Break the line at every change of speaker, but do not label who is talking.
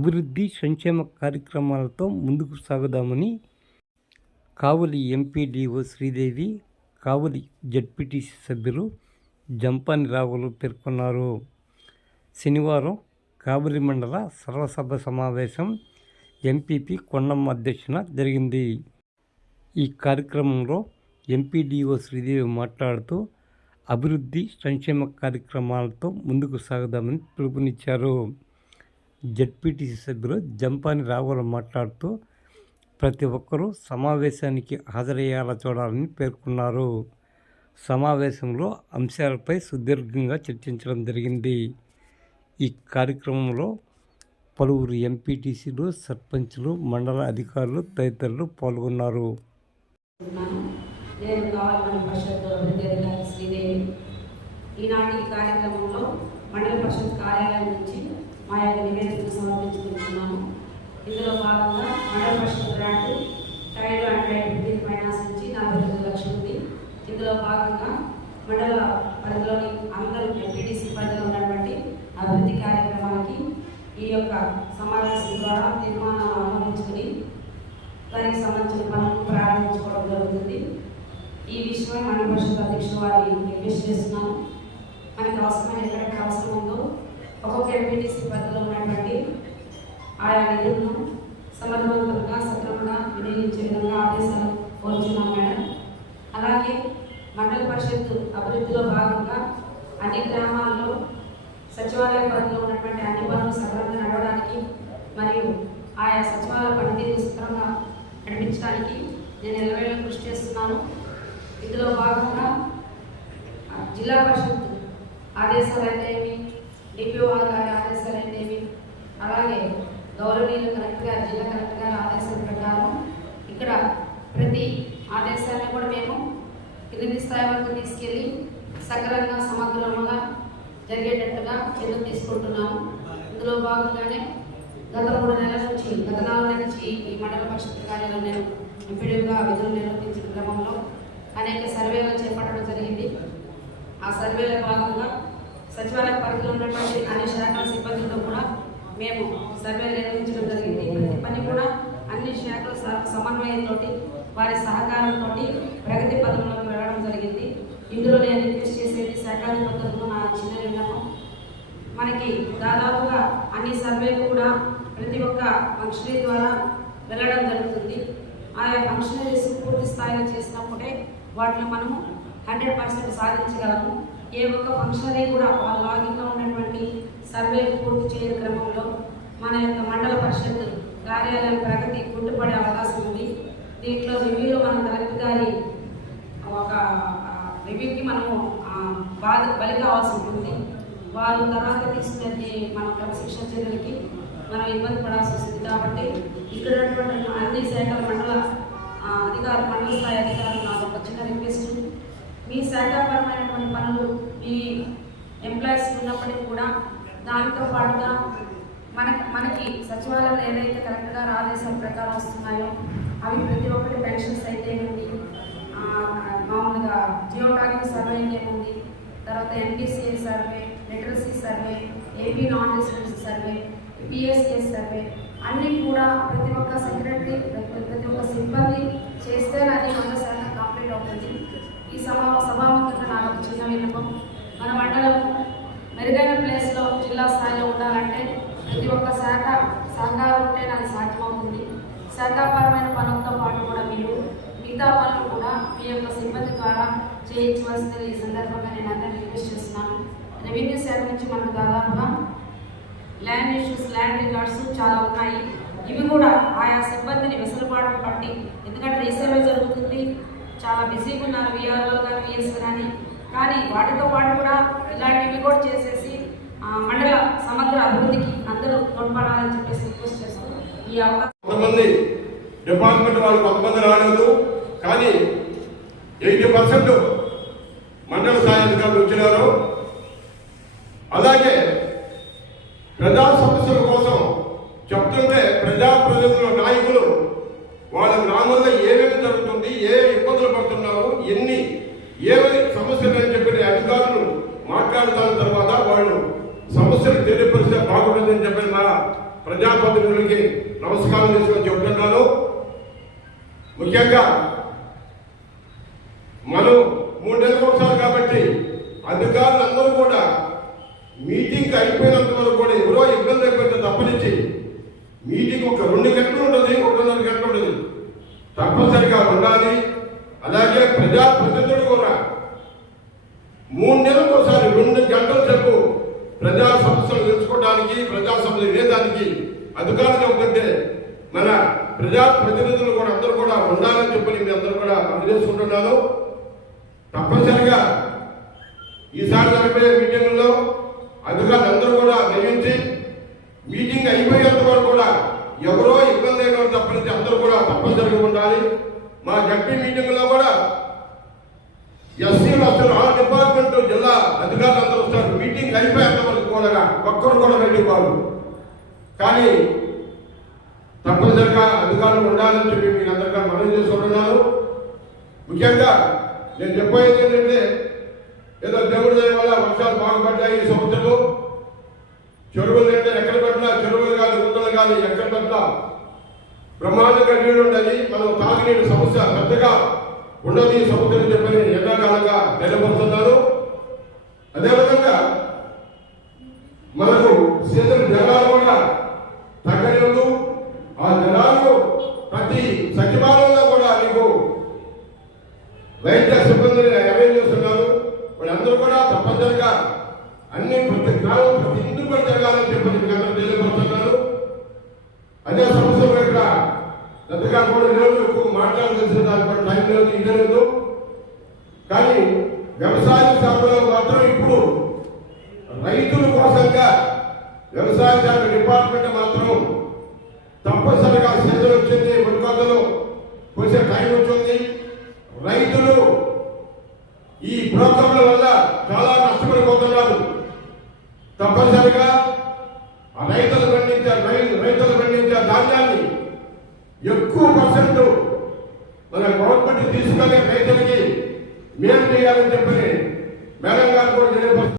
అభివృద్ధి సంక్షేమ కార్యక్రమాలతో ముందుకు సాగుదామని కావలి ఎంపీడీఓ శ్రీదేవి కావలి జడ్పీటీసీ సభ్యులు జంపాని రావులు పేర్కొన్నారు. శనివారం కావలి మండల సర్వసభ సమావేశం ఎంపీపీ కొండమ్మ అధ్యక్షన జరిగింది. ఈ కార్యక్రమంలో ఎంపీడీఓ శ్రీదేవి మాట్లాడుతూ అభివృద్ధి సంక్షేమ కార్యక్రమాలతో ముందుకు సాగుదామని పిలుపునిచ్చారు. జడ్పీటీసీ సభ్యులు జంపాని రాఘవులు మాట్లాడుతూ ప్రతి ఒక్కరూ సమావేశానికి హాజరయ్యేలా చూడాలని పేర్కొన్నారు. సమావేశంలో అంశాలపై సుదీర్ఘంగా చర్చించడం జరిగింది. ఈ కార్యక్రమంలో పలువురు ఎంపీటీసీలు సర్పంచ్లు మండల అధికారులు తదితరులు పాల్గొన్నారు.
ఈనాటి కార్యక్రమంలో మండల పరిషత్ కార్యాలయం నుంచి మా యొక్క నివేదికను సమర్పించుకుంటున్నాము. ఇందులో భాగంగా మండల పరిషత్ grant tied and tied fifteen finance నుంచి నలభై తొమ్మిది లక్షలు ఉంది. ఇందులో భాగంగా మండల పరిధిలోని అందరూ ఎంపీటీసీ పరిధిలో ఉన్నటువంటి అభివృద్ధి కార్యక్రమానికి ఈ యొక్క సమావేశం ద్వారా తీర్మానాలు ఆహ్వానించుకుని దానికి సంబంధించిన పనులను ప్రారంభించుకోవడం జరుగుతుంది. ఈ విషయమై మన పరిషత్ అధ్యక్షుల వారిని రిక్వెస్ట్ చేస్తున్నాను. మనకి అవసరమైన ఎక్కడెక్కడ అవసరం ఉందో ఒక్కొక్క ఎంపీటీసీ పరిధిలో ఉన్నటువంటి ఆయా నిధులను సమర్థవంతంగా సక్రమంగా వినియోగించే విధంగా ఆదేశాలు కోరుతున్నాం మేడం. అలాగే మండల పరిషత్ అభివృద్ధిలో భాగంగా అన్ని గ్రామాల్లో సచివాలయ పరిధిలో ఉన్నటువంటి అన్ని పనులు సక్రమంగా నడవడానికి మరియు ఆయా సచివాలయ పనితీరు సక్రమంగా నడిపించడానికి నేను ఎల్లవేళ కృషి చేస్తున్నాను. ఇందులో భాగంగా జిల్లా పరిషత్ ఆదేశాలు అయితే డిపిఓ గారి ఆదేశాలు అయితేమి అలాగే గౌరవనీయులు కలెక్టర్ గారు జిల్లా కలెక్టర్ గారి ఆదేశాల ప్రకారం ఇక్కడ ప్రతి ఆదేశాలను కూడా మేము కింది స్థాయి వరకు తీసుకెళ్ళి సక్రమంగా సమగ్రంగా జరిగేటట్టుగా చర్యలు తీసుకుంటున్నాము. ఇందులో భాగంగానే గత మూడు నెలల నుంచి గత నాలుగు నెలల నుంచి ఈ మండల పరిషత్ కార్యాలయం నేను ఎంపీడీగా విధులు నిర్వర్తించిన క్రమంలో అనేక సర్వేలు చేపట్టడం జరిగింది. ఆ సర్వేలో భాగంగా సచివాలయ పరిధిలో ఉన్నటువంటి అన్ని శాఖల సిబ్బందితో కూడా మేము సర్వే నిర్వహించడం జరిగింది. ప్రతి పని కూడా అన్ని శాఖల స- సమన్వయంతో వారి సహకారంతో ప్రగతి పదంలోకి వెళ్ళడం జరిగింది. ఇందులో నేను రిక్వెస్ట్ చేసేది శాఖాధిపతులకు నా చిన్న విన్నపం. మనకి దాదాపుగా అన్ని సర్వేలు కూడా ప్రతి ఒక్క ఫంక్షనరీ ద్వారా వెళ్ళడం జరుగుతుంది. ఆయా ఫంక్షనరీస్ పూర్తి స్థాయిలో చేసినప్పుడే వాటిని మనము హండ్రెడ్ పర్సెంట్ సాధించగలము. ఏ ఒక్క ఫంక్షనరీ కూడా వాళ్ళ లాగిన్లో ఉన్నటువంటి సర్వే పూర్తి చేయని క్రమంలో మన యొక్క మండల పరిషత్ కార్యాలయం ప్రగతి గుట్టుపడే అవకాశం ఉంది. దీంట్లో రివ్యూలో మనం కలెక్టర్ గారి ఒక రివ్యూకి మనము బాధ బలి కావాల్సి ఉంటుంది. వారు తర్వాత తీసుకునే మన క్రమశిక్షణ చర్యలకి మనం ఇబ్బంది పడాల్సి వస్తుంది. కాబట్టి ఇక్కడ అన్ని శాఖల మండల అధికారులు మండల స్థాయి అధికారులు నాకు ఒక చిన్న రిక్వెస్ట్. మీ శాఖాపరమైనటువంటి పనులు మీ ఎంప్లాయీస్ ఉన్నప్పటికీ కూడా దానితో పాటుగా మన మనకి సచివాలయంలో ఏదైతే కరెక్ట్గా రాలేసిన ప్రకారం వస్తున్నాయో అవి ప్రతి ఒక్కటి పెన్షన్స్ అయితే ఉంది మామూలుగా జియో సర్వే ఏముంది తర్వాత NPCA survey literacy survey AP non residency survey PSCS survey అన్నీ కూడా ప్రతి ఒక్క సెక్రటరీ ప్రతి ఒక్క సిబ్బంది చేస్తే అది వంద శాతం కంప్లీట్ అవుతుంది. ఈ సభా సభాముఖంగా నాకు చిన్న విన్నపం. మన మండలం మెరుగైన ప్లేస్లో జిల్లా స్థాయిలో ఉండాలంటే ప్రతి ఒక్క శాఖ సహకారం ఉంటే నాకు సాధ్యమవుతుంది. శాఖాపరమైన పనులతో పాటు కూడా మీరు మిగతా పనులు కూడా మీ యొక్క సిబ్బంది ద్వారా చేయించవలసింది ఈ సందర్భంగా నేను అందరినీ రిక్వెస్ట్ చేస్తున్నాను. రెవెన్యూ శాఖ నుంచి మనకు దాదాపుగా ల్యాండ్ ఇష్యూస్ ల్యాండ్ రికార్డ్స్ చాలా ఉన్నాయి. ఇవి కూడా ఆయా సిబ్బందిని వెసులుబాటు పట్టి ఎందుకంటే రీసర్వే జరుగుతుంది. చాలా బిజీగా ఉన్నారు విఆర్ఓ కానీ విఎస్ కానీ కానీ వాటితో పాటు కూడా ఇలాంటివి కూడా చేసేసి ఆ, మండల సమగ్ర అభివృద్ధికి అందరూ తోడ్పడాలని చెప్పేసి రిక్వెస్ట్ చేస్తున్నారు ఈ అవకాశం
కొంతమంది డిపార్ట్మెంట్ వాళ్ళు కొంతమంది రాలేదు. కానీ ఎయిటీ పర్సెంట్ మండల స్థాయి అధికారులు వచ్చినారు అలాగే ప్రజా సమస్యల కోసం చెప్తుంటే ప్రజా ప్రజల నాయకులు వాళ్ళ గ్రామంలో ఏమేమి జరుగుతుంది ఏ ఇబ్బందులు పడుతున్నారు ఎన్ని ఏమి సమస్యలు అని చెప్పి అధికారులు మాట్లాడుతున్న తర్వాత వాళ్ళు సమస్యలు తెలియపరిస్తే బాగుంటుందని చెప్పి నా ప్రజాప్రతినిధులకి నమస్కారం చేసుకొని చెబుతున్నాను ముఖ్యంగా మనం మూడు నెలలకు ఒకసారి కాబట్టి అధికారులు అందరూ కూడా మీటింగ్ అయిపోయినంత వరకు కూడా ఎవరో ఇబ్బంది అయిపోతే తప్పనిచ్చి మీటింగ్ ఒక రెండు గంటలు ఉంటుంది ఒకటిన్నర గంటలు ఉంటుంది. తప్పనిసరిగా ఉండాలి. అలాగే ప్రజాప్రతినిధులు కూడా మూడు నెలలకు ఒకసారి రెండు గంటల సేపు ప్రజా సమస్యలు తెలుసుకోవడానికి ప్రజా సమస్యలు వేయడానికి అధికారులు ఉంటే మన ప్రజా ప్రతినిధులు కూడా అందరూ కూడా ఉండాలని చెప్పి మీ అందరూ కూడా అందజేసుకుంటున్నాను తప్పనిసరిగా ఈసారి జరిపే మీటింగుల్లో అధికారులు అందరూ కూడా గ్రహించి మీటింగ్ అయిపోయేంత వరకు కూడా ఎవరో ఇబ్బంది అయిన తప్పనిసరి అందరూ కూడా తప్పనిసరిగా ఉండాలి. మా జడ్పీ మీటింగ్లో కూడా ఎస్సీలు అసలు ఆ డిపార్ట్మెంట్ జిల్లా అధికారులు అందరూ వస్తారు. మీటింగ్ అయిపోయేంత వరకు కూడా ఒక్కరు కూడా బయటకు కానీ తప్పనిసరిగా అధికారులు ఉండాలని చెప్పి మీకు అందరికీ మనం చేసుకుంటున్నాను ముఖ్యంగా నేను చెప్పేది ఏంటంటే ఏదో దేవుడి దయ వల్ల వర్షాలు బాగుపడ్డాయి ఈ సంవత్సరం చెరువులు అంటే ఎక్కడ పెట్టినా చెరువులు కానీ గుంతలు కానీ ఎక్కడ పెట్టినా బ్రహ్మాండంగా నీళ్ళు ఉండాలి. మనం తాగునీరు సమస్య పెద్దగా ఉండదు ఈ సముద్రం చెప్పని ఎండాకాలంగా నిలబడుతున్నారు అదేవిధంగా మనకు సీజన్ జలాలు కూడా తగ్గలేదు ఆ జనాలు ప్రతి సచివాలయంలో కూడా నీకు వైద్య సిబ్బందిని అరేంజ్ చేస్తున్నారు. వాళ్ళందరూ కూడా తప్పనిసరిగా అన్ని ప్రతి గ్రామం ప్రతి ఇంటి కూడా జరగాలని చెప్పి మీకు అందరూ తెలియపరుస్తున్నారు. అదే సమస్య ఇక్కడ పెద్దగా కూడా లేదు ఎక్కువ మాట్లాడాల్సిన దాని కూడా టైం లేదు ఇది కానీ వ్యవసాయ శాఖలో మాత్రం ఇప్పుడు రైతుల కోసంగా వ్యవసాయ శాఖ డిపార్ట్మెంట్ మాత్రం తప్పనిసరిగా సీజన్ వచ్చింది వరికోతలు కోసే టైం వచ్చింది. రైతులు ఈ ప్రోగ్రాంల వల్ల చాలా నష్టపడిపోతున్నారు. తప్పనిసరిగా ఆ రైతులు పండించే రైతులు పండించే ధాన్యాన్ని ఎక్కువ పర్సెంట్ మన గవర్నమెంట్ తీసుకొని రైతులకి మేలు చేయాలని చెప్పని మేడం గారు కూడా తెలియపరుస్తారు